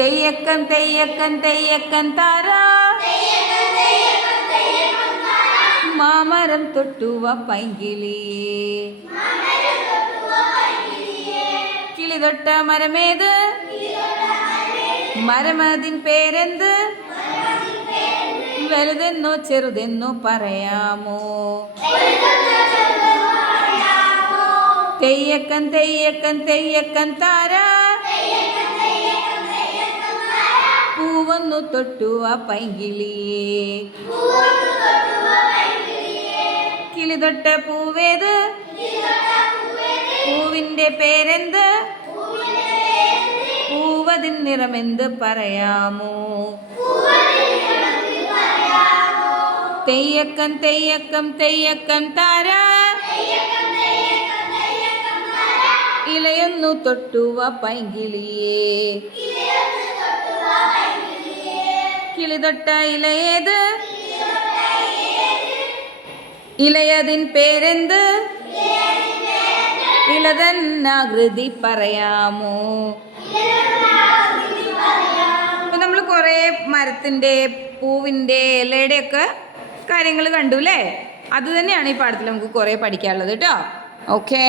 തെയ്യക്കൻ തെയ്യക്കൻ തെയ്യക്കൻ താര മാമരം തൊട്ടുവ പൈങ്കിളിയേ കിളി തൊട്ട മരമേത് മരമതിൻ പേരെന്ത് വലുതെന്നോ ചെറുതെന്നോ പറയാമോ തെയ്യക്കൻ തെയ്യക്കൻ തെയ്യക്കൻ താര പൂവൊന്നു തൊട്ടുവ പൈങ്കിളിയേ കിളി തൊട്ട പൂവേത് പൂവിൻ്റെ പേരെന്ത് പൂവതിൻ നിറമെന്ത് പറയാമോ തെയ്യക്കൻ തെയ്യക്കം തെയ്യക്കൻ താര ഇലയൊന്നു തൊട്ടുവ പൈങ്കിളിയേ കിളി തൊട്ട ഇലയേത് ഇലയതിൻ പേരെന്ത് ഇലതന്നാകൃതി പറയാമോ ഇപ്പൊ നമ്മൾ കുറേ മരത്തിൻ്റെ പൂവിൻ്റെ ഇലയുടെ ഒക്കെ കാര്യങ്ങൾ കണ്ടു അല്ലേ? അത് തന്നെയാണ് ഈ പാഠത്തിൽ നമുക്ക് കുറേ പഠിക്കാനുള്ളത് കേട്ടോ. ഓക്കേ.